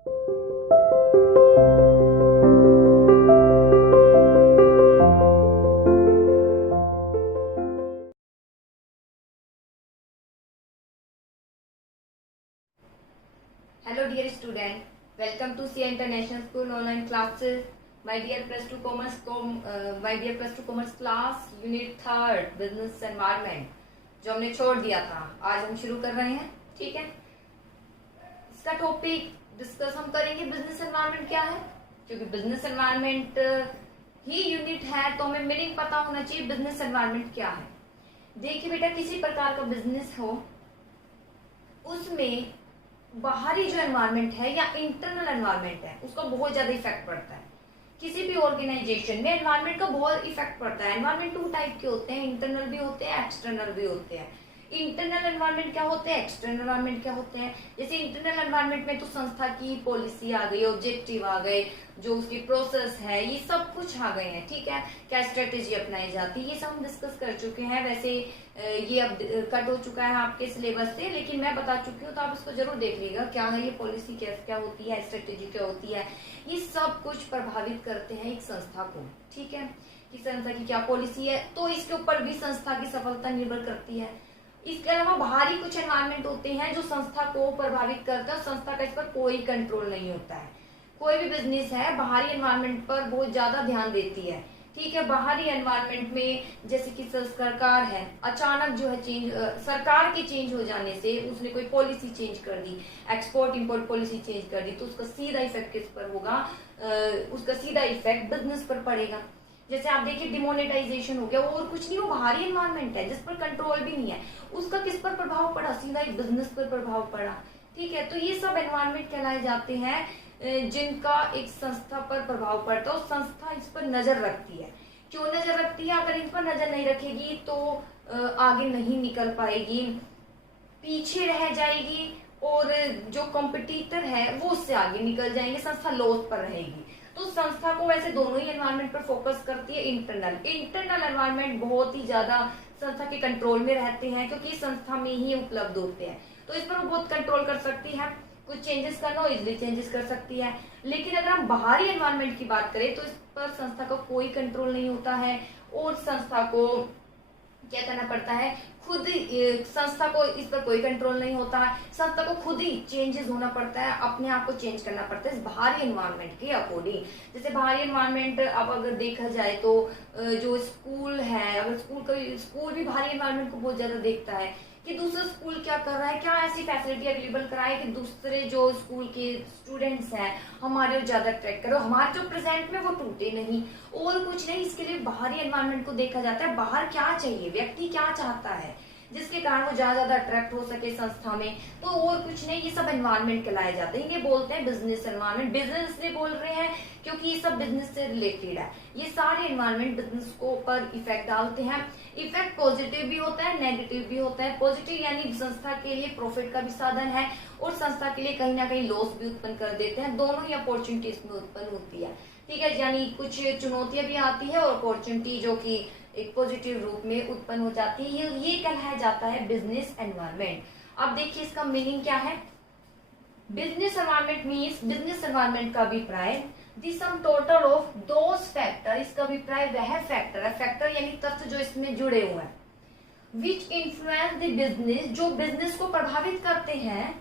Hello dear student, welcome to CA International School online classes. My dear plus 2 commerce class unit 3 business environment जो हमने छोड़ दिया था, आज हम शुरू कर रहे हैं. ठीक है, इसका टॉपिक डिस्कस हम करेंगे बिजनेस एनवायरनमेंट क्या है, क्योंकि बिजनेस एनवायरनमेंट ही यूनिट है तो हमें मीनिंग पता होना चाहिए बिजनेस एनवायरनमेंट क्या है. देखिए बेटा, किसी प्रकार का बिजनेस हो उसमें बाहरी जो एनवायरनमेंट है या इंटरनल एनवायरनमेंट है उसका बहुत ज्यादा इफेक्ट पड़ता है. किसी भी ऑर्गेनाइजेशन में एनवायरनमेंट का बहुत इफेक्ट पड़ता है. एनवायरनमेंट 2 टाइप के होते हैं, इंटरनल भी होते हैं, एक्सटर्नल भी होते हैं. इंटरनल एनवायरनमेंट क्या होते हैं, एक्सटर्नल एनवायरनमेंट क्या होते हैं. जैसे इंटरनल एनवायरनमेंट में तो संस्था की पॉलिसी आ गई, ऑब्जेक्टिव आ गए, जो उसकी प्रोसेस है, ये सब कुछ आ गए हैं. ठीक है, क्या स्ट्रेटेजी अपनाई जाती है, ये सब हम डिस्कस कर चुके हैं. वैसे ये अब कट हो चुका है आपके सिलेबस से, लेकिन मैं बता चुकी हूँ तो आप इसको जरूर देख लीजिएगा. क्या है ये पॉलिसी, क्या होती है, स्ट्रेटेजी क्या होती है, ये सब कुछ प्रभावित करते हैं एक संस्था को. ठीक है, कि संस्था की क्या पॉलिसी है, तो इसके ऊपर भी संस्था की सफलता निर्भर करती है. इसके अलावा बाहरी कुछ एनवायरनमेंट होते हैं जो संस्था को प्रभावित करते हैं और संस्था का इस पर कोई कंट्रोल नहीं होता है. कोई भी बिजनेस है बाहरी एनवायरनमेंट पर बहुत ज्यादा ध्यान देती है. ठीक है, बाहरी एनवायरनमेंट में जैसे कि सरकार है, अचानक जो है चेंज, सरकार के चेंज हो जाने से उसने कोई पॉलिसी चेंज कर दी, एक्सपोर्ट इंपोर्ट पॉलिसी चेंज कर दी, तो उसका सीधा इफेक्ट किस पर होगा, उसका सीधा इफेक्ट बिजनेस पर पड़ेगा. जैसे आप देखिए डिमोनेटाइजेशन हो गया, और कुछ नहीं, वो बाहरी एनवायरनमेंट है जिस पर कंट्रोल भी नहीं है, उसका किस पर प्रभाव पड़ा, सीधा एक बिजनेस पर प्रभाव पड़ा. ठीक है, तो ये सब एनवायरनमेंट कहलाए जाते हैं जिनका एक संस्था पर प्रभाव पड़ता है और संस्था इस पर नजर रखती है. क्यों नजर रखती है? अगर इन पर नजर नहीं रखेगी तो आगे नहीं निकल पाएगी, पीछे रह जाएगी, और जो कॉम्पिटिटर है वो उससे आगे निकल जाएंगे, संस्था लॉस पर रहेगी. तो संस्था को वैसे दोनों ही एनवायरनमेंट पर फोकस करती है. इंटरनल एनवायरनमेंट बहुत ही ज्यादा संस्था के कंट्रोल में रहते हैं, क्योंकि संस्था में ही उपलब्ध होते हैं, तो इस पर वो बहुत कंट्रोल कर सकती है. कुछ चेंजेस करना हो इजिली चेंजेस कर सकती है. लेकिन अगर हम बाहरी एनवायरनमेंट की बात करें तो इस पर संस्था का कोई कंट्रोल नहीं होता है, और संस्था को क्या करना पड़ता है, खुद संस्था को इस पर कोई कंट्रोल नहीं होता है. संस्था को खुद ही चेंजेस होना पड़ता है, अपने आप को चेंज करना पड़ता है इस बाहरी एनवायरनमेंट के अकॉर्डिंग. जैसे बाहरी एनवायरनमेंट अब अगर देखा जाए तो जो स्कूल है, अगर स्कूल भी बाहरी एनवायरनमेंट को बहुत ज्यादा देखता है कि दूसरा स्कूल क्या कर रहा है, क्या ऐसी फैसिलिटी अवेलेबल कराए कि दूसरे जो स्कूल के स्टूडेंट्स हैं हमारे ज्यादा अट्रैक्ट करो, हमारे जो प्रेजेंट में वो टूटे नहीं, और कुछ नहीं. इसके लिए बाहरी एनवायरनमेंट को देखा जाता है, बाहर क्या चाहिए, व्यक्ति क्या चाहता है, जिसके कारण वो ज्यादा अट्रैक्ट हो सके संस्था में. तो और कुछ नहीं, ये सब एनवायरनमेंट कहलाए जाते हैं. इन्हें बोलते हैं बिजनेस एनवायरनमेंट. बिजनेस इसलिए बोल रहे हैं क्योंकि ये सब बिजनेस से रिलेटेड है. ये सारे एनवायरनमेंट बिजनेस को पर इफेक्ट डालते हैं. इफेक्ट पॉजिटिव भी होता है, नेगेटिव भी होता है. पॉजिटिव यानी संस्था के लिए प्रॉफिट का भी साधन है, और संस्था के लिए कहीं ना कहीं लॉस भी उत्पन्न कर देते हैं. दोनों ही अपॉर्चुनिटी इसमें उत्पन्न होती है. ठीक है, यानी कुछ चुनौतियां भी आती है और अपॉर्चुनिटी जो कि एक पॉजिटिव रूप में उत्पन्न हो जाती है. ये कहलाया जाता है बिजनेस एनवायरनमेंट. अब देखिए इसका मीनिंग क्या है. Business environment means, business environment का अभिप्राय the some total of those factor, इसका अभिप्राय वह फैक्टर है, फैक्टर यानी तथ्य जो इसमें जुड़े हुए हैं, विच इन्फ्लुएंस द बिजनेस, जो बिजनेस को प्रभावित करते हैं,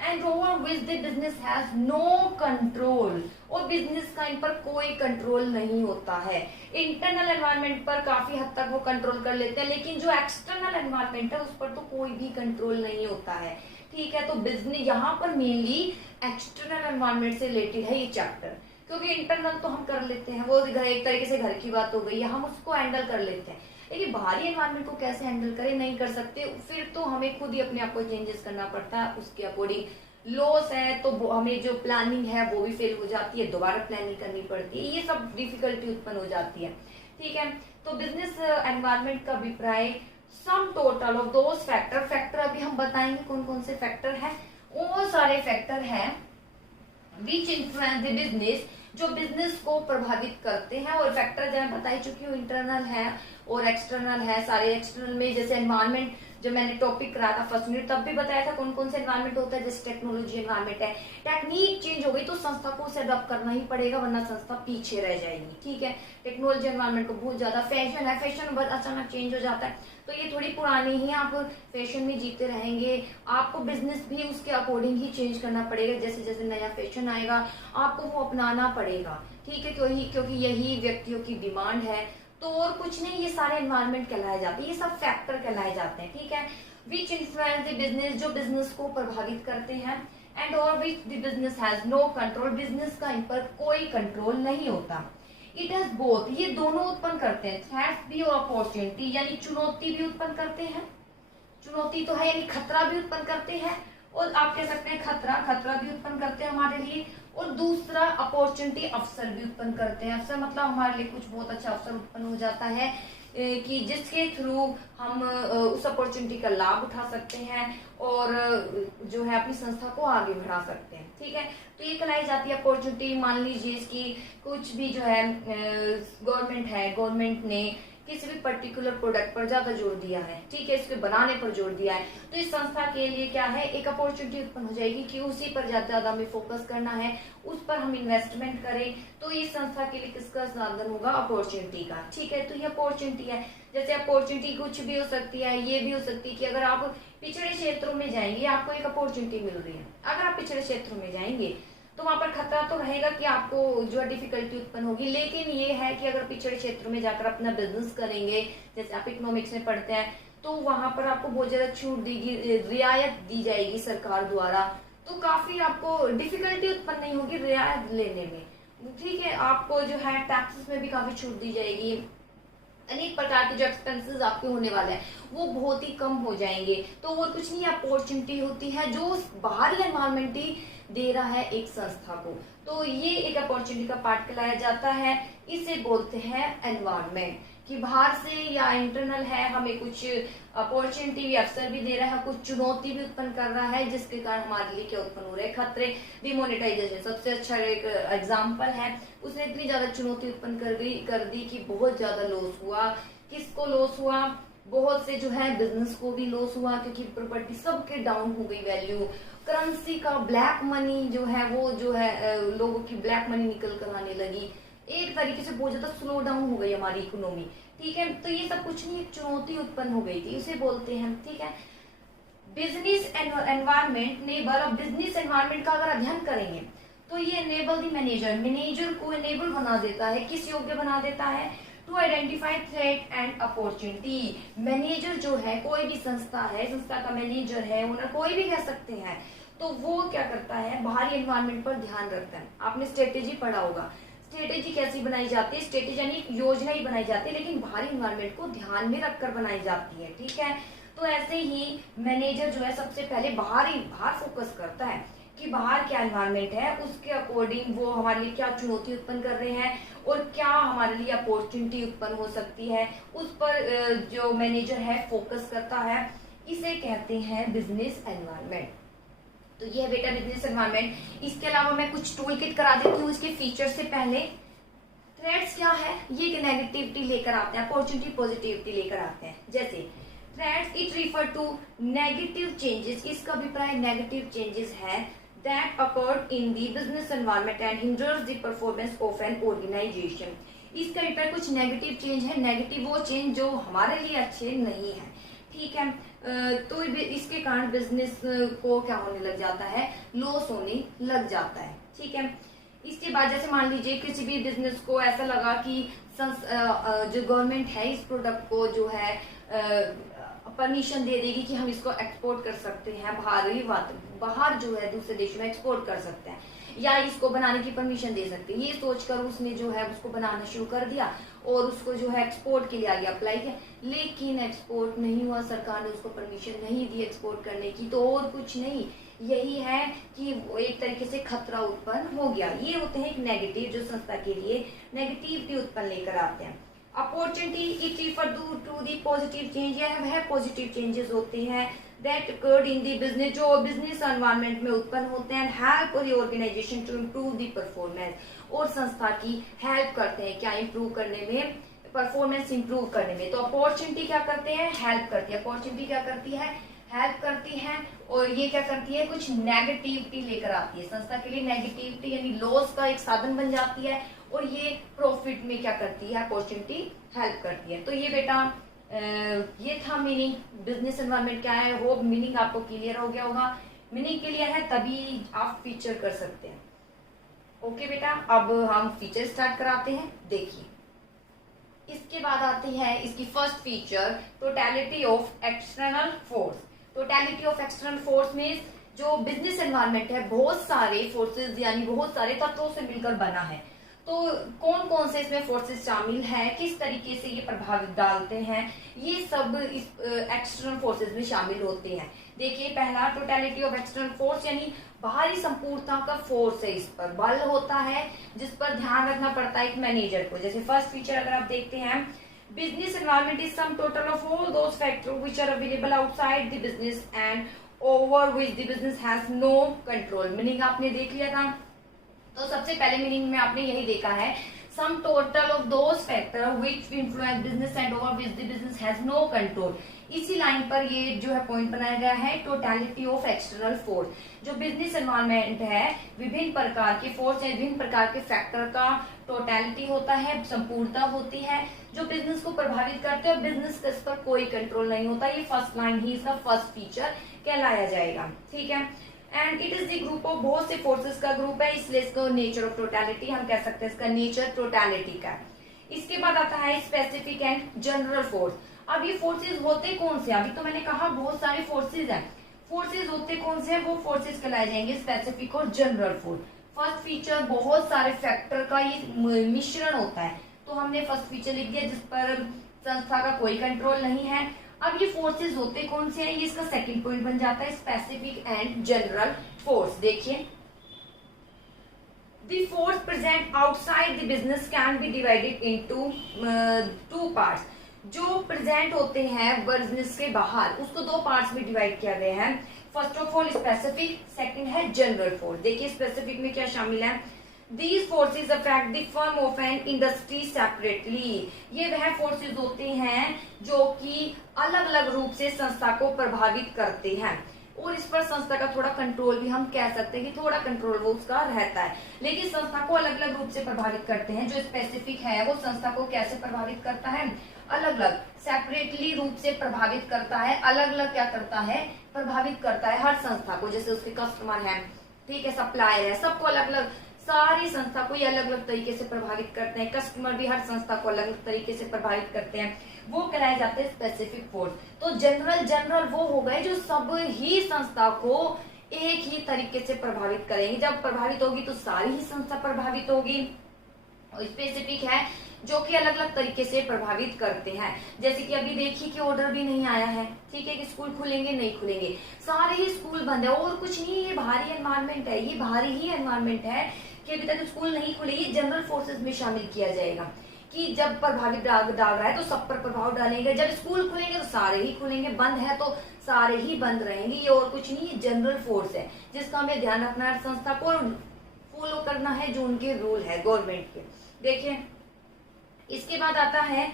and over which the business has no control, और बिजनेस का इन पर कोई कंट्रोल नहीं होता है. इंटरनल एनवायरनमेंट पर काफी हद तक वो कंट्रोल कर लेते हैं, लेकिन जो एक्सटर्नल एनवायरनमेंट है उस पर तो कोई भी कंट्रोल नहीं होता है. ठीक है, तो बिजनेस यहाँ पर मेनली एक्सटर्नल एनवायरनमेंट से रिलेटेड है ये चैप्टर, क्योंकि इंटरनल तो हम कर लेते हैं, वो एक तरीके से घर की बात हो गई है, हम उसको हैंडल कर लेते हैं. लेकिन बाहरी एनवायरनमेंट को कैसे हैंडल करें, नहीं कर सकते. फिर तो हमें खुद ही अपने आप को चेंजेस करना पड़ता है, उसके अकॉर्डिंग. लॉस है तो हमें जो प्लानिंग है वो भी फेल हो जाती है, दोबारा प्लानिंग करनी पड़ती है, ये सब डिफिकल्टी उत्पन्न हो जाती है. ठीक है, तो बिजनेस एनवायरनमेंट का अभिप्राय सम total of those factor, factor अभी हम बताएंगे कौन कौन से फैक्टर है, वो सारे फैक्टर है विच इन्फ्लुएंस द बिजनेस, जो बिजनेस को प्रभावित करते हैं. और फैक्टर जो मैं बता ही चुकी हूँ, इंटरनल है और एक्सटर्नल है. सारे एक्सटर्नल में जैसे एनवायरनमेंट, जब मैंने टॉपिक कराया था फर्स्ट यूनिट, तब भी बताया था कौन कौन से एनवायरमेंट होता है। जैसे टेक्नोलॉजी एनवायरमेंट है, टेक्निक चेंज हो गई तो संस्था को उसे अडॉप्ट करना ही पड़ेगा, वरना संस्था पीछे रह जाएगी। ठीक है, टेक्नोलॉजी एनवायरमेंट को बहुत ज्यादा, फैशन है, फैशन अचानक चेंज हो जाता है तो ये थोड़ी पुरानी ही आप फैशन में जीते रहेंगे, आपको बिजनेस भी उसके अकॉर्डिंग ही चेंज करना पड़ेगा। जैसे जैसे नया फैशन आएगा आपको वो अपनाना पड़ेगा। ठीक है, क्योंकि यही व्यक्तियों की डिमांड है। तो और कुछ नहीं, ये सारे एनवायरमेंट कहलाए जाते हैं, ये सब फैक्टर कहलाए जाते हैं। ठीक है, विच इन्फ्लुएंस द बिजनेस, जो बिजनेस को प्रभावित करते हैं, एंड और which the business has no control, business का इन पर कोई कंट्रोल नहीं होता। इट हैज बोथ, ये दोनों उत्पन्न करते हैं, थ्रेट्स भी और अपॉर्चुनिटी, यानी चुनौती भी उत्पन्न करते हैं। चुनौती तो है यानी खतरा भी उत्पन्न करते हैं, और आप कह सकते हैं खतरा भी उत्पन्न करते हैं हमारे लिए। और दूसरा अपॉर्चुनिटी, अवसर भी उत्पन्न करते हैं। अवसर मतलब हमारे लिए कुछ बहुत अच्छा अवसर उत्पन्न हो जाता है कि जिसके थ्रू हम उस अपॉर्चुनिटी का लाभ उठा सकते हैं और जो है अपनी संस्था को आगे बढ़ा सकते हैं। ठीक है, तो ये कहलाई जाती है अपॉर्चुनिटी। मान लीजिए इसकी कुछ भी जो है गवर्नमेंट ने किसी भी पर्टिकुलर प्रोडक्ट पर ज्यादा जोर दिया है, ठीक है, इसके बनाने पर जोर दिया है, तो इस संस्था के लिए क्या है, एक अपॉर्चुनिटी उत्पन्न हो जाएगी कि उसी पर ज्यादा हमें फोकस करना है, उस पर हम इन्वेस्टमेंट करें। तो इस संस्था के लिए किसका साधन होगा, अपॉर्चुनिटी का। ठीक है, तो ये अपॉर्चुनिटी है। जैसे अपॉर्चुनिटी कुछ भी हो सकती है, ये भी हो सकती है कि अगर आप पिछड़े क्षेत्रों में जाएंगे आपको एक अपॉर्चुनिटी मिल रही है। अगर आप पिछड़े क्षेत्रों में जाएंगे तो वहां पर खतरा तो रहेगा कि आपको जो है डिफिकल्टी उत्पन्न होगी, लेकिन ये है कि अगर पिछड़े क्षेत्रों में जाकर अपना बिजनेस करेंगे, जैसे आप इकोनॉमिक्स में पढ़ते हैं, तो वहां पर आपको बहुत ज्यादा छूट देगी, रियायत दी जाएगी सरकार द्वारा, तो काफी आपको डिफिकल्टी उत्पन्न नहीं होगी रियायत लेने में। ठीक है, आपको जो है टैक्सेस में भी काफी छूट दी जाएगी, अनेक प्रकार के जो एक्सपेंसेस आपके होने वाले हैं वो बहुत ही कम हो जाएंगे। तो और कुछ नहीं, अपॉर्चुनिटी होती है जो बाहरी एनवायरमेंट ही दे रहा है एक संस्था को, तो ये एक अपॉर्चुनिटी का पार्ट कहलाया जाता है। इसे बोलते हैं एनवायरनमेंट, कि बाहर से या इंटरनल है, हमें कुछ अपॉर्चुनिटी अवसर भी दे रहा है, कुछ चुनौती भी उत्पन्न कर रहा है, जिसके कारण हमारे लिए क्या उत्पन्न हो रहे हैं, खतरे। डिमोनेटाइजेशन सबसे अच्छा एक एग्जाम्पल है, उसने इतनी ज्यादा चुनौती उत्पन्न कर दी कि बहुत ज्यादा लॉस हुआ। किसको लॉस हुआ, बहुत से जो है बिजनेस को भी लॉस हुआ, क्योंकि प्रॉपर्टी सबके डाउन हो गई वैल्यू। करेंसी का ब्लैक मनी जो है वो जो है लोगों की ब्लैक मनी निकल कर आने लगी, एक तरीके से बहुत ज्यादा स्लो डाउन हो गई हमारी इकोनॉमी। ठीक है, तो ये सब कुछ नहीं, एक चुनौती उत्पन्न हो गई थी, उसे बोलते हैं। ठीक है, बिजनेस एनवायरमेंट नेबल, अब बिजनेस एनवायरमेंट का अगर अध्ययन करेंगे तो ये एनेबल द मैनेजर को एनेबल बना देता है, किस योग्य बना देता है, to identify threat and opportunity. Manager जो है, कोई भी संस्था है, संस्था का मैनेजर है, ओनर कोई भी कह सकते हैं, तो वो क्या करता है, बाहरी एनवायरमेंट पर ध्यान रखता है। आपने स्ट्रेटेजी पढ़ा होगा, स्ट्रेटेजी कैसी बनाई जाती है, स्ट्रेटेजी यानी योजना ही बनाई जाती है, लेकिन बाहरी एनवायरमेंट को ध्यान में रखकर बनाई जाती है। ठीक है, तो ऐसे ही मैनेजर जो है सबसे पहले बाहर फोकस करता है कि बाहर क्या एनवायरमेंट है, उसके अकॉर्डिंग वो हमारे लिए क्या चुनौती उत्पन्न कर रहे हैं और क्या हमारे लिए अपॉर्चुनिटी उत्पन्न हो सकती है, उस पर जो मैनेजर है फोकस करता है। इसे कहते हैं बिजनेस एनवायरमेंट। तो ये है बेटा बिजनेस एनवायरमेंट। इसके अलावा मैं कुछ टूल किट करा देती हूँ इसके फीचर से पहले। थ्रेट्स क्या है, ये नेगेटिविटी लेकर आते हैं, अपॉर्चुनिटी पॉजिटिविटी लेकर आते हैं। जैसे threats, it refer to negative changes, इसका अभिप्राय नेगेटिव चेंजेस है that occurred in the business environment and hinders the performance of an organization। इसका अभिप्राय कुछ नेगेटिव चेंज है, नेगेटिव वो चेंज जो हमारे लिए अच्छे नहीं है। ठीक है, तो इसके कारण बिजनेस को क्या होने लग जाता है, लॉस होने लग जाता है। ठीक है, इसके बाद जैसे मान लीजिए किसी भी बिजनेस को ऐसा लगा कि जो गवर्नमेंट है इस प्रोडक्ट को जो है परमिशन दे देगी कि हम इसको एक्सपोर्ट कर सकते हैं, बाहर जो है दूसरे देशों में एक्सपोर्ट कर सकते हैं, या इसको बनाने की परमिशन दे सकते हैं। ये सोचकर उसने जो है उसको बनाना शुरू कर दिया और उसको जो है एक्सपोर्ट के लिए आगे अप्लाई किया, लेकिन एक्सपोर्ट नहीं हुआ, सरकार ने उसको परमिशन नहीं दी एक्सपोर्ट करने की। तो और कुछ नहीं, यही है कि एक तरीके से खतरा उत्पन्न हो गया। ये होते हैं एक नेगेटिव, जो संस्था के लिए नेगेटिविटी उत्पन्न लेकर आते हैं। Opportunity, it refer to the positive change, यह है पॉजिटिव चेंजेस होते हैं that occurred in the business, जो बिजनेस एनवायरनमेंट में उत्पन्न होते हैं, help the organisation to improve the performance, और संस्था की हेल्प करते हैं क्या, इम्प्रूव करने में, परफॉर्मेंस इंप्रूव करने में। तो अपॉर्चुनिटी क्या करते हैं, हेल्प करती है। अपॉर्चुनिटी क्या करती है, हेल्प करती है। और ये क्या करती है, कुछ नेगेटिविटी लेकर आती है संस्था के लिए। नेगेटिविटी यानी लॉस का एक साधन बन जाती है, और ये प्रॉफिट में क्या करती है, अपॉर्चुनिटी हेल्प करती है। तो ये बेटा ये था मीनिंग। बिजनेस एनवायरनमेंट क्या है, होप मीनिंग आपको क्लियर हो गया होगा। मीनिंग क्लियर है तभी आप फीचर कर सकते हैं। ओके बेटा, अब हम फीचर स्टार्ट कराते हैं। देखिए, इसके बाद आती है इसकी first feature, totality of external force. Totality of external force means जो बिजनेस एनवायरनमेंट है बहुत सारे फोर्सेस यानी बहुत सारे तत्वों से मिलकर बना है। तो कौन कौन से इसमें फोर्सेस शामिल है, किस तरीके से ये प्रभाव डालते हैं, ये सब इस एक्सटर्नल फोर्सेस में शामिल होते हैं। देखिए, पहला टोटलिटी ऑफ एक्सटर्नल फोर्स यानी बाहरी संपूर्णता का फोर्स है, इस पर बल होता है जिस पर ध्यान रखना पड़ता है एक मैनेजर को। जैसे फर्स्ट फीचर अगर आप देखते हैं, business environment is sum total of all those factor which are available outside the business and over which the business has no control. Meaning आपने देख लिया था। तो सबसे पहले मीनिंग में आपने यही देखा है, sum total of those factor which influence business and over which the business has no control. इसी लाइन पर ये जो है पॉइंट बनाया गया है, टोटलिटी ऑफ एक्सटर्नल फोर्स। जो बिजनेस एनवायरनमेंट है, विभिन्न प्रकार के फोर्स है, विभिन्न प्रकार के फैक्टर का टोटलिटी होता है, संपूर्णता होती है जो बिजनेस को प्रभावित करते हैं, और बिजनेस का इस पर कोई कंट्रोल नहीं होता। ये फर्स्ट लाइन ही इसका फर्स्ट फीचर कहलाया जाएगा। ठीक है, and it is the group of बहुत से फोर्सेस का ग्रुप है, इसलिए इसको नेचर ऑफ टोटलिटी हम कह सकते हैं, इसका नेचर टोटलिटी का। इसके बाद आता है स्पेसिफिक एंड जनरल फोर्स। अब ये फोर्सेस होते कौन से, अभी तो मैंने कहा बहुत सारे फोर्सेस हैं, फोर्सेस होते कौन से हैं, वो फोर्सेस कहलाए जाएंगे स्पेसिफिक और जनरल फोर्स। फर्स्ट फीचर बहुत सारे फैक्टर का ये मिश्रण होता है, तो हमने फर्स्ट फीचर लिख दिया जिस पर संस्था का कोई कंट्रोल नहीं है। अब ये फोर्सेस होते कौन से हैं, ये इसका सेकंड पॉइंट बन जाता है, स्पेसिफिक एंड जनरल फोर्स। देखिए, the force present outside the business can be divided into two parts। जो प्रेजेंट होते हैं बिजनेस के बाहर, उसको दो पार्ट्स में डिवाइड किया गया है। First of all specific, second है जनरल फोर्स। देखिए, स्पेसिफिक में क्या शामिल है, These forces affect the firm of an industry separately। ये वह फोर्सेस होते हैं जो कि अलग अलग रूप से संस्था को प्रभावित करते हैं, और इस पर संस्था का थोड़ा कंट्रोल भी हम कह सकते हैं कि थोड़ा कंट्रोल वो उसका रहता है, लेकिन संस्था को अलग अलग रूप से प्रभावित करते हैं। जो स्पेसिफिक है वो संस्था को कैसे प्रभावित करता है, अलग अलग सेपरेटली रूप से प्रभावित करता है, अलग अलग क्या करता है, प्रभावित करता है हर संस्था को। जैसे उसके कस्टमर है, ठीक है, सप्लायर है, सबको अलग अलग, सारी संस्था को ये अलग अलग तरीके से प्रभावित करते हैं। कस्टमर भी हर संस्था को अलग अलग तरीके से प्रभावित करते हैं, वो कहलाए जाते हैं स्पेसिफिक फोर्स। तो जनरल वो हो गए जो सब ही संस्था को एक ही तरीके से प्रभावित करेंगे। जब प्रभावित होगी तो सारी ही संस्था प्रभावित होगी। और स्पेसिफिक है जो कि अलग अलग तरीके से प्रभावित करते हैं। जैसे कि अभी देखिए कि ऑर्डर भी नहीं आया है, ठीक है, कि स्कूल खुलेंगे नहीं खुलेंगे, सारे ही स्कूल बंद है और कुछ नहीं, ये बाहरी एनवायरनमेंट है, ये बाहरी ही एनवायरनमेंट है कि अभी तक स्कूल नहीं खुले। ये जनरल फोर्सेस में शामिल किया जाएगा कि जब प्रभावित डाल रहा है तो सब पर प्रभाव डालेंगे, जब स्कूल खुलेंगे तो सारे ही खुलेंगे, बंद है तो सारे ही बंद रहेंगे। ये और कुछ नहीं, ये जनरल फोर्स है जिसका हमें ध्यान रखना है, संस्था को फॉलो करना है जो उनके रूल है गवर्नमेंट के। देखिए, इसके बाद आता है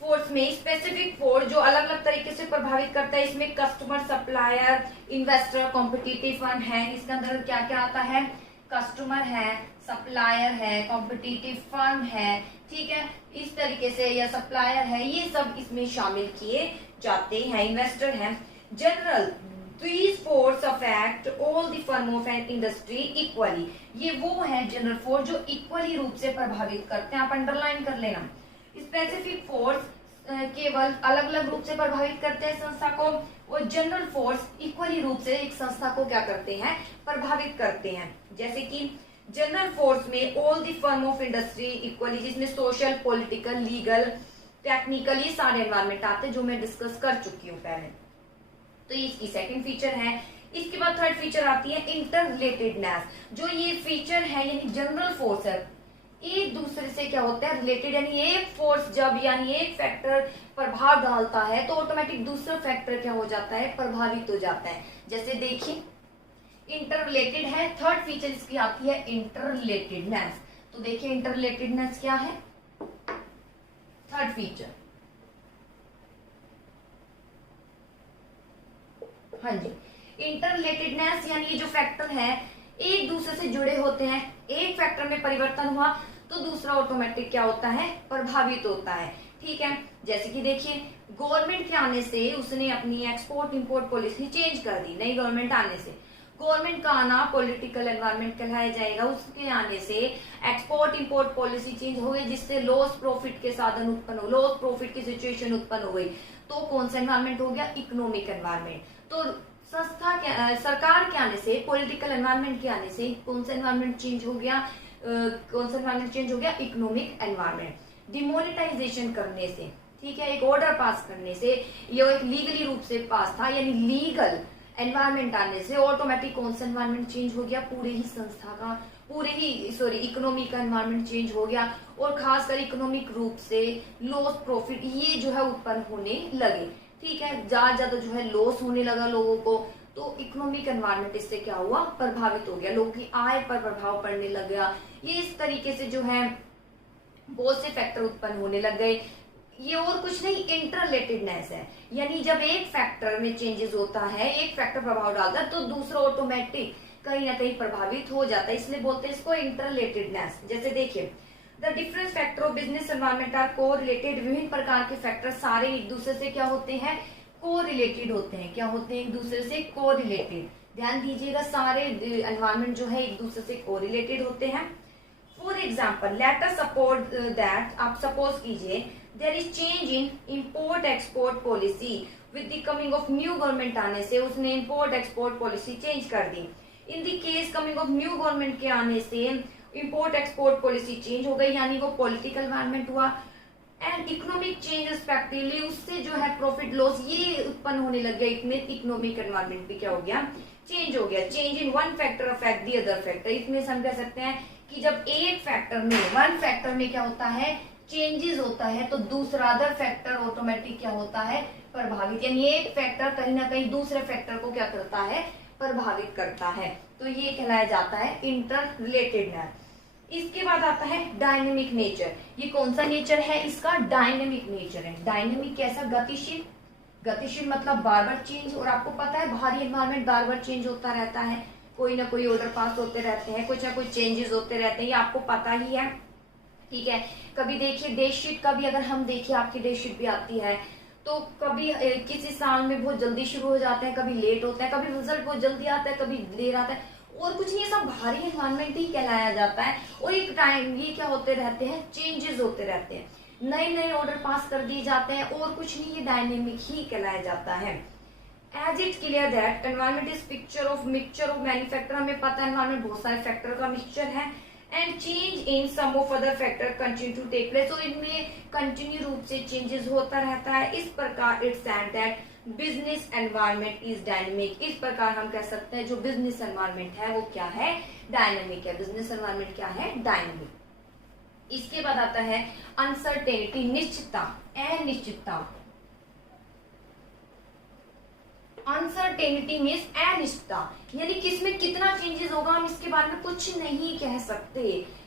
फोर्स में स्पेसिफिक फोर्स जो अलग अलग तरीके से प्रभावित करता है। इसमें customer, supplier, investor, competitive firm है। इसके अंदर क्या क्या आता है, कस्टमर है, सप्लायर है, कॉम्पिटिटिव फर्म है, ठीक है, इस तरीके से, या सप्लायर है, ये सब इसमें शामिल किए जाते हैं। इन्वेस्टर है। General, These force affect all the firm of an industry equally। ये वो है जनरल फोर्स जो इक्वली रूप से प्रभावित करते हैं, आप अंडरलाइन कर लेना। स्पेसिफिक फोर्स केवल अलग अलग रूप से प्रभावित करते हैं संस्था को, और जनरल फोर्स इक्वली रूप से एक संस्था को क्या करते हैं, प्रभावित करते हैं। जैसे कि जनरल फोर्स में all the firm of industry equally, जिसमें सोशल, पॉलिटिकल, लीगल, टेक्निकल, ये सारे एनवायरमेंट आते हैं जो मैं डिस्कस कर चुकी हूँ पहले। तो ये इसकी सेकंड फीचर है। इसके बाद थर्ड फीचर आती है इंटर रिलेटेडनेस। जो ये फीचर है यानी जनरल फोर्स है, एक दूसरे से क्या होता है, रिलेटेड, यानी एक फोर्स जब यानी एक फैक्टर प्रभाव डालता है तो ऑटोमेटिक दूसरा फैक्टर क्या हो जाता है, प्रभावित हो जाता है। जैसे देखिए, इंटर रिलेटेड है, थर्ड फीचर इसकी आती है इंटर रिलेटेडनेस। तो देखिए इंटर रिलेटेडनेस क्या है, थर्ड फीचर, हाँ जी, इंटररिलेटेडनेस, यानी ये जो फैक्टर है एक दूसरे से जुड़े होते हैं। एक फैक्टर में परिवर्तन हुआ तो दूसरा ऑटोमेटिक क्या होता है, प्रभावित होता है। ठीक है, जैसे कि देखिए गवर्नमेंट के आने से उसने अपनी एक्सपोर्ट इंपोर्ट पॉलिसी चेंज कर दी। नई गवर्नमेंट आने से, गवर्नमेंट का आना पॉलिटिकल एनवायरनमेंट कहलाया जाएगा। उसके आने से एक्सपोर्ट इंपोर्ट पॉलिसी चेंज हो गई, जिससे लॉस प्रॉफिट के साधन उत्पन्न हो, लॉस प्रॉफिट की सिचुएशन उत्पन्न हो गई। तो कौन सा एनवायरनमेंट हो गया, इकोनॉमिक एनवायरनमेंट। तो संस्था के सरकार के आने से, पॉलिटिकल एनवायरनमेंट के आने से कौन सा एनवायरनमेंट चेंज हो गया, कौन सा एनवायरनमेंट चेंज हो गया, इकोनॉमिक एनवायरनमेंट। डिमोनेटाइजेशन करने से, ठीक है, एक ऑर्डर पास करने से, ये एक लीगली रूप से पास था, यानी लीगल एनवायरनमेंट आने से ऑटोमेटिक कौन सा एनवायरनमेंट चेंज हो गया, पूरे ही संस्था का, पूरे ही इकोनॉमी का एनवायरनमेंट चेंज हो गया। और खासकर इकोनॉमिक रूप से लॉस प्रॉफिट ये जो है उत्पन्न होने लगे। ठीक है, ज्यादा जो है लॉस होने लगा लोगों को, तो इकोनॉमिक एनवायरनमेंट इससे क्या हुआ, प्रभावित हो गया, लोगों की आय पर प्रभाव पड़ने लग गया। ये इस तरीके से जो है बहुत से फैक्टर उत्पन्न होने लग गए। ये और कुछ नहीं, इंटररिलेटेडनेस है, यानी जब एक फैक्टर में चेंजेस होता है, एक फैक्टर प्रभाव डालता है तो दूसरा ऑटोमेटिक कहीं ना कहीं प्रभावित हो जाता है, इसलिए बोलते हैं इसको इंटररिलेटेडनेस। जैसे देखिए the different factor of business environment are correlated. विभिन्न प्रकार के फैक्टर सारे एक दूसरे से क्या होते हैं, को रिलेटेड होते हैं। क्या होते हैं, एक दूसरे से को रिलेटेड। ध्यान दीजिएगा, सारे एनवायरमेंट जो है एक दूसरे से को रिलेटेड होते हैं। For example let us suppose that, आप सपोज कीजिए there is change in import export policy with the coming of new government. आने से उसने इंपोर्ट एक्सपोर्ट पॉलिसी चेंज कर दी। In the case coming of new government के आने से इंपोर्ट एक्सपोर्ट पॉलिसी चेंज हो गई, यानी वो पॉलिटिकल एनवायरनमेंट हुआ। एंड इकोनॉमिक चेंज रिस्पेक्टिवली, उससे जो है प्रॉफिट लॉस ये उत्पन्न होने लग गया। इसमें इकोनॉमिक एनवायरनमेंट भी क्या हो गया, चेंज हो गया। Change in one factor affect the other factor. इसमें हम कह सकते हैं कि जब एक फैक्टर में, वन फैक्टर में क्या होता है, चेंजेस होता है, तो दूसरा अदर फैक्टर ऑटोमेटिक क्या होता है, प्रभावित। यानी एक फैक्टर कहीं ना कहीं दूसरे फैक्टर को क्या करता है, प्रभावित करता है। तो ये कहलाया जाता है इंटर रिलेटेडनेस। इसके बाद आता है डायनेमिक नेचर। ये कौन सा नेचर है इसका, डायनेमिक नेचर है। डायनेमिक कैसा, गतिशील। गतिशील मतलब बार बार चेंज। और आपको पता है बाहरी एनवायरनमेंट बार बार चेंज होता रहता है, कोई ना कोई ऑर्डर पास होते रहते हैं, कुछ ना कुछ चेंजेस होते रहते हैं, ये आपको पता ही है। ठीक है, कभी देखिए डेटशीट का भी, अगर हम देखिए आपकी डेटशीट भी आती है, तो कभी किसी साल में बहुत जल्दी शुरू हो जाते हैं, कभी लेट होता है, कभी रिजल्ट बहुत जल्दी आता है, कभी देर आता है, और कुछ नहीं, सब बाहरी एनवायरनमेंट ही कहलाया जाता है। और एक टाइम ये क्या होते रहते हैं, चेंजेस होते रहते हैं, नए नए ऑर्डर पास कर दिए जाते हैं, और कुछ नहीं, ये डायनेमिक ही कहलाया जाता है। As it clear that environment is picture of mixture of many factor. हमें पता है एनवायरनमेंट बहुत सारे फैक्टर का मिक्सचर है। And change in some of other factor continue to take place. तो इनमें कंटिन्यू रूप से चेंजेस होता रहता है। इस प्रकार it's said that business environment is dynamic. इस प्रकार हम कह सकते हैं जो बिजनेस एनवायरनमेंट है वो क्या है, डायनेमिक है। बिजनेस एनवायरनमेंट क्या है, डायनेमिक। इसके बाद आता है अनसर्टेनिटी, निश्चितता, अनिश्चितता। अनसर्टेनिटी मीन्स अनिश्चितता, यानी किसमें कितना चेंजेस होगा हम इसके बारे में कुछ नहीं कह सकते।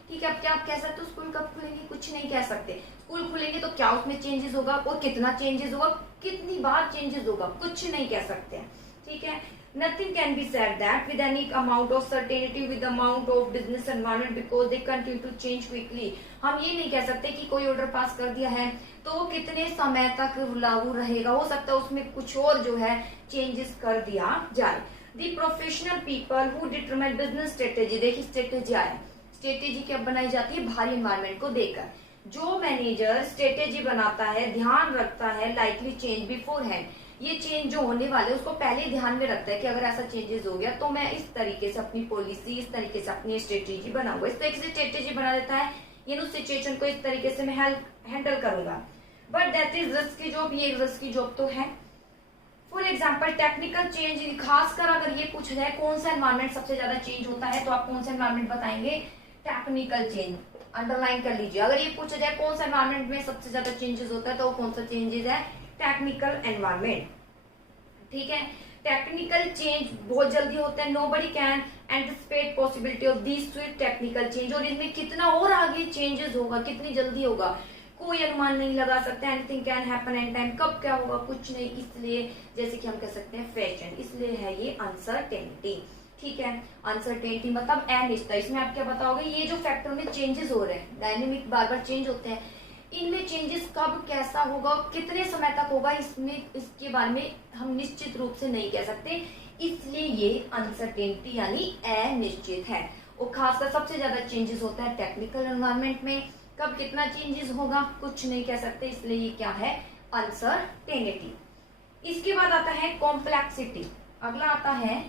ठीक है, अब क्या आप कह सकते हो स्कूल कब खुलेंगे, कुछ नहीं कह सकते। स्कूल खुलेंगे तो क्या उसमें चेंजेस होगा और कितना चेंजेस होगा, कितनी बार चेंजेस होगा, कुछ नहीं कह सकते हैं। ठीक है, nothing can be said that with any amount of certainty with the amount of business environment because they continue to change quickly। हम ये नहीं कह सकते कि कोई ऑर्डर पास कर दिया है तो वो कितने समय तक लागू रहेगा, हो सकता है उसमें कुछ और जो है चेंजेस कर दिया जाए। The professional people who determine business strategy. देखिए स्ट्रेटेजी आया, स्ट्रेटेजी क्या बनाई जाती है, बाहरी एनवायरनमेंट को देखकर। जो मैनेजर स्ट्रेटेजी बनाता है, ध्यान रखता है लाइकली चेंज बिफोर हैंड, ये चेंज जो होने वाले उसको पहले ध्यान में रखता है कि अगर ऐसा चेंजेस हो गया तो मैं इस तरीके से अपनी पॉलिसी, इस तरीके से अपनी स्ट्रेटेजी बनाऊंगा, इस तरीके से स्ट्रेटेजी बना देता है, यानी उस सिचुएशन को इस तरीके से मैं हैंडल करूंगा। But that is risky job, ये रिस्की जॉब तो है। फॉर एग्जाम्पल टेक्निकल चेंज, खासकर अगर ये पूछा जाए कौन सा एनवायरनमेंट सबसे ज्यादा चेंज होता है तो आप कौन सा एनवायरनमेंट बताएंगे, टेक्निकल चेंज। अंडरलाइन कर लीजिए, अगर ये पूछा जाए कौन सा एनवायरनमेंट में सबसे ज्यादा चेंजेस होता है तो कौन सा चेंजेस है, टेक्निकल एनवायरनमेंट। ठीक है, टेक्निकल चेंज बहुत जल्दी होता है। Nobody can anticipate possibility of this Swift technical change. और इसमें कितना और आगे चेंजेस होगा, कितनी जल्दी होगा, कोई अनुमान नहीं लगा सकते, anything can happen any time, कब क्या होगा कुछ नहीं, इसलिए जैसे कि हम कह सकते हैं फैशन, इसलिए है ये अनसर्टेनिटी। ठीक है, अनसर्टेनिटी मतलब अनिश्चितता। इसमें आप क्या बताओगे, ये जो फैक्टर में चेंजेस हो रहे हैं, डायनेमिक बार बार चेंज होते हैं, इनमें चेंजेस कब कैसा होगा, कितने समय तक होगा, इसमें इसके बारे में हम निश्चित रूप से नहीं कह सकते, इसलिए ये अनसर्टेनिटी यानी अनिश्चित है। और खासकर सबसे ज्यादा चेंजेस होता है टेक्निकल एनवायरनमेंट में, कब कितना चेंजेस होगा कुछ नहीं कह सकते, इसलिए ये क्या है, अनसर्टेनिटी। इसके बाद आता है कॉम्प्लेक्सिटी। अगला आता है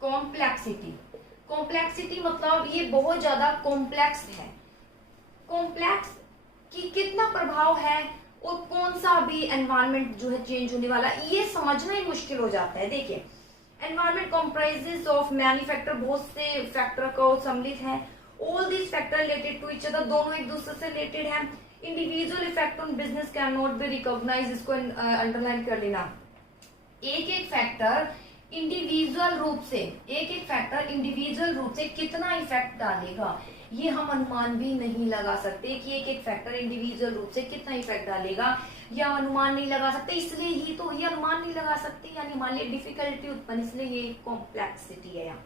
कॉम्प्लेक्सिटी। कॉम्प्लेक्सिटी मतलब ये बहुत ज्यादा कॉम्प्लेक्स है। कॉम्प्लेक्स कि कितना प्रभाव है और कौन सा भी एनवायरनमेंट जो है चेंज होने वाला, ये समझना ही मुश्किल हो जाता है। देखिए, environment comprises of many factor, बहुत से फैक्टर को सम्मिलित है। All this factor related to each other, दोनों एक दूसरे से रिलेटेड है। Individual effect on business can not be recognise, इसको अंडरलाइन कर लेना। एक एक फैक्टर इंडिविजुअल रूप से, एक एक फैक्टर इंडिविजुअल रूप से कितना इफेक्ट डालेगा, ये हम अनुमान भी नहीं लगा सकते कि एक एक फैक्टर इंडिविजुअल रूप से कितना इफेक्ट डालेगा, या अनुमान नहीं लगा सकते, इसलिए ही तो ये अनुमान नहीं लगा सकते, यानी मान लिया डिफिकल्टी उत्पन्न, इसलिए ये कॉम्प्लेक्सिटी है यहाँ।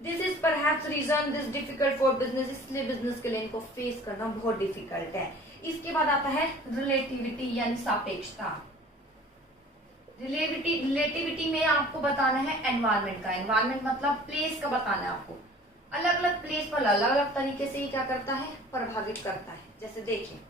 This is perhaps reason this difficult for business, इसलिए बिजनेस के लिए इनको फेस करना बहुत डिफिकल्ट है। इसके बाद आता है रिलेटिविटी यानी सापेक्षता। रिलेटिविटी में आपको बताना है एनवायरनमेंट का, एनवायरनमेंट मतलब प्लेस का बताना है आपको। अलग अलग प्लेस पर अलग अलग तरीके से ही क्या करता है, प्रभावित करता है। जैसे देखिए,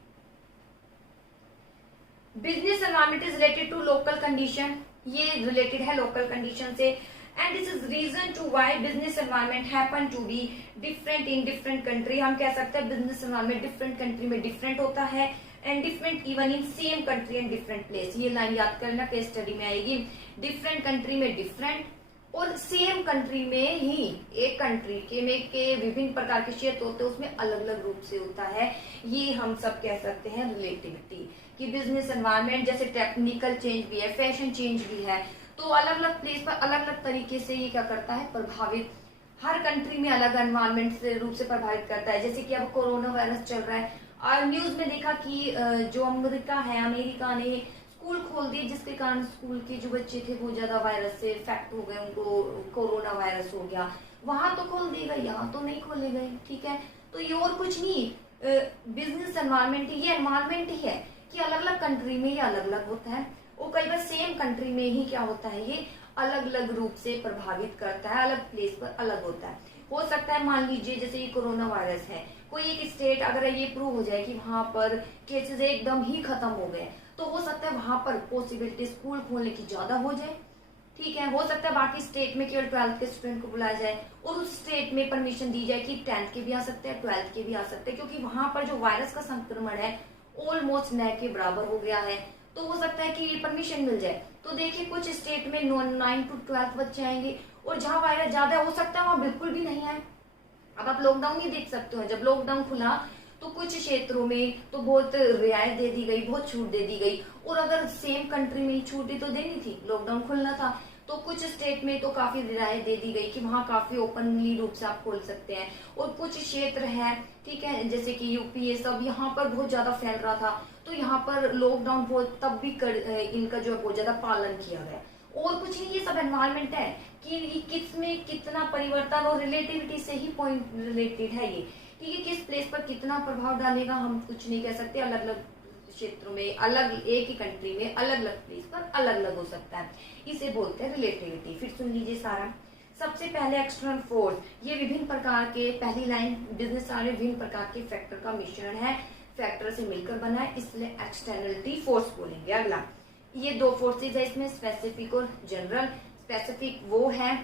business environment is related to local condition, ये रिलेटेड है लोकल कंडीशन से। And this is reason to why business environment happen to be different in different country. हम कह सकते हैं बिजनेस एनवायरनमेंट डिफरेंट कंट्री में डिफरेंट होता है, and different even in same country and different place. ये line याद करना, केस स्टडी में आएगी। डिफरेंट कंट्री में डिफरेंट, और सेम कंट्री में ही, एक कंट्री के विभिन्न प्रकार के क्षेत्र होते हैं, उसमें अलग अलग रूप से होता है। ये हम सब कह सकते हैं रिलेटिविटी, कि बिजनेस एनवायरनमेंट जैसे टेक्निकल चेंज भी है, फैशन चेंज भी है, तो अलग अलग प्लेस पर अलग अलग तरीके से ये क्या करता है, प्रभावित, हर कंट्री में अलग एनवायरनमेंट से रूप से प्रभावित करता है। जैसे कि अब कोरोना वायरस चल रहा है, और न्यूज में देखा कि जो अमेरिका ने स्कूल खोल दिए, जिसके कारण स्कूल के जो बच्चे थे वो ज्यादा वायरस से इफेक्ट हो गए, उनको कोरोना वायरस हो गया। वहां तो खोल दिए गए, यहाँ तो नहीं खोले गए। ठीक है, तो ये और कुछ नहीं, बिजनेस एनवायरनमेंट ये एनवायरनमेंट ही है कि अलग अलग कंट्री में ये अलग अलग होता है, और कई बार सेम कंट्री में ही क्या होता है, ये अलग अलग रूप से प्रभावित करता है, अलग प्लेस पर अलग होता है। हो सकता है मान लीजिए जैसे ये कोरोना वायरस है, कोई एक स्टेट अगर ये प्रूव हो जाए कि वहां पर केसेस एकदम ही खत्म हो गए, तो हो सकता है वहां पर पॉसिबिलिटी स्कूल खोलने की ज्यादा हो जाए। ठीक है, हो सकता है बाकी स्टेट में केवल 12th के स्टूडेंट को बुलाया जाए, और उस स्टेट में परमिशन दी जाए कि 10th के भी आ सकते हैं, 12th के भी आ सकते हैं, क्योंकि वहां पर जो वायरस का संक्रमण है ऑलमोस्ट न के बराबर हो गया है, तो हो सकता है कि परमिशन मिल जाए। तो देखिए, कुछ स्टेट में 9 to 12 बच्चे आएंगे, और जहां वायरस ज्यादा हो सकता है वहां बिल्कुल भी नहीं आए। अब आप लॉकडाउन ही देख सकते हो, जब लॉकडाउन खुला तो कुछ क्षेत्रों में तो बहुत रियायत दे दी गई, बहुत छूट दे दी गई, और अगर सेम कंट्री में ही छूट तो देनी थी, लॉकडाउन खुलना था, तो कुछ स्टेट में तो काफी रियायत दे दी गई कि वहां काफी ओपनली रूप से आप खोल सकते हैं। और कुछ क्षेत्र है, ठीक है, जैसे कि यूपी, ये सब यहाँ पर बहुत ज्यादा फैल रहा था, तो यहाँ पर लॉकडाउन बहुत तब भी इनका जो है बहुत ज्यादा पालन किया गया। और कुछ नहीं, ये सब एनवायरनमेंट है कि किस में कितना परिवर्तन, और रिलेटिविटी से ही पॉइंट रिलेटेड है ये, ठीक है, किस प्लेस पर कितना प्रभाव डालेगा हम कुछ नहीं कह सकते। अलग अलग क्षेत्रों में, अलग एक ही कंट्री में अलग अलग प्लेस पर अलग अलग हो सकता है, इसे बोलते हैं रिलेटिविटी। फिर सुन लीजिए सारा। सबसे पहले एक्सटर्नल फोर्स, ये विभिन्न प्रकार के, पहली लाइन बिजनेस सारे विभिन्न प्रकार के फैक्टर का मिश्रण है, फैक्टर से मिलकर बना है, इसलिए एक्सटर्नलिटी फोर्स बोलेंगे। अगला, ये दो फोर्सेज है इसमें, स्पेसिफिक और जनरल। स्पेसिफिक वो है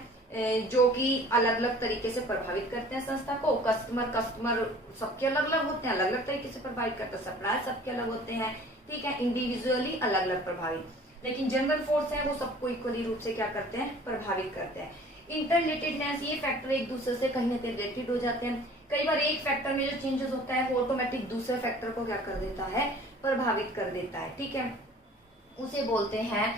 जो कि अलग अलग तरीके से प्रभावित करते हैं संस्था को। कस्टमर सबके अलग अलग होते हैं, अलग अलग तरीके से प्रभावित करते हैं। सप्लायर सबके अलग होते हैं, ठीक है, इंडिविजुअली अलग अलग प्रभावित। लेकिन जनरल फोर्स है वो सबको इक्वली रूप से क्या करते हैं, प्रभावित करते हैं। इंटररिलेटेडनेस, ये फैक्टर एक दूसरे से कहीं ना कहीं रिलेटेड हो जाते हैं। कई बार एक फैक्टर में जो चेंजेस होता है वो ऑटोमेटिक दूसरे फैक्टर को क्या कर देता है, प्रभावित कर देता है। ठीक है, उसे बोलते हैं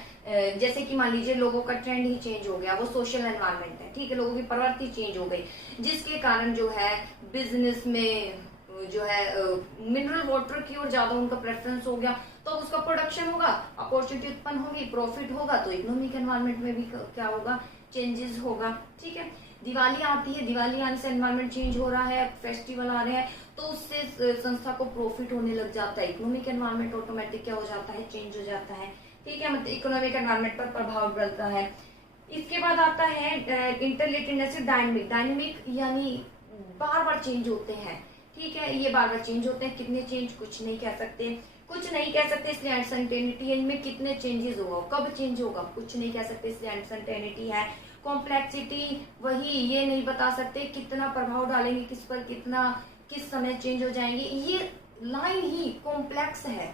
जैसे कि मान लीजिए लोगों का ट्रेंड ही चेंज हो गया, वो सोशल एनवायरनमेंट है, ठीक है, लोगों की प्रवृत्ति चेंज हो गई, जिसके कारण जो है बिजनेस में जो है मिनरल वाटर की ओर ज्यादा उनका प्रेफरेंस हो गया, तो उसका प्रोडक्शन होगा, अपॉर्चुनिटी उत्पन्न होगी, प्रॉफिट होगा, तो इकोनॉमिक एनवायरनमेंट में भी क्या होगा, चेंजेस होगा। ठीक है, दिवाली आती है, दिवाली आने से एनवायरनमेंट चेंज हो रहा है, फेस्टिवल आ रहे हैं, तो उससे संस्था को प्रॉफिट होने लग जाता है, इकोनॉमिक एनवायरनमेंट ऑटोमेटिक क्या हो जाता है, चेंज हो जाता है। ठीक है, मतलब इकोनॉमिक एनवायरनमेंट पर प्रभाव पड़ता है। इसके बाद आता है इंटररिलेटेडनेस, डायनेमिक। डायनेमिक यानी बार बार चेंज होते हैं। ठीक है, ये बार बार चेंज होते हैं, कितने चेंज कुछ नहीं कह सकते, कुछ नहीं कह सकते, इसलिए अनसर्टेनिटी, इनमें कितने चेंजेस होगा, कब चेंज होगा, कुछ नहीं कह सकते, इसलिए अनसर्टेनिटी है। कॉम्प्लेक्सिटी, वही ये नहीं बता सकते कितना प्रभाव डालेंगे किस पर, कितना किस समय चेंज हो जाएंगे, ये लाइन ही कॉम्प्लेक्स है,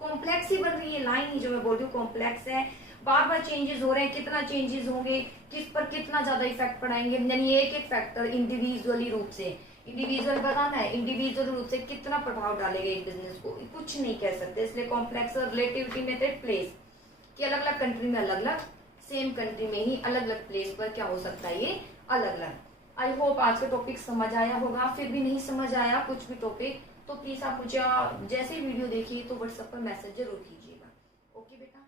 कॉम्प्लेक्स ही बन रही है, लाइन ही जो मैं बोल रही हूँ कॉम्प्लेक्स है, बार बार चेंजेस हो रहे हैं, कितना चेंजेस होंगे, किस पर कितना ज्यादा इफेक्ट पड़ाएंगे, यानी एक एक फैक्टर इंडिविजुअली रूप से, इंडिविजुअल बताना है, इंडिविजुअल रूप से कितना प्रभाव डालेगा एक बिजनेस को, कुछ नहीं कह सकते, इसलिए कॉम्प्लेक्स और रिलेटिविटी मेथड प्लेस कि अलग अलग कंट्री में अलग अलग, सेम कंट्री में ही अलग अलग प्लेस पर क्या हो सकता है, ये अलग अलग। आई होप आज का टॉपिक समझ आया होगा, फिर भी नहीं समझ आया कुछ भी टॉपिक तो प्लीज आप मुझे जैसे ही वीडियो देखिए तो व्हाट्सएप पर मैसेज जरूर कीजिएगा। ओके बेटा।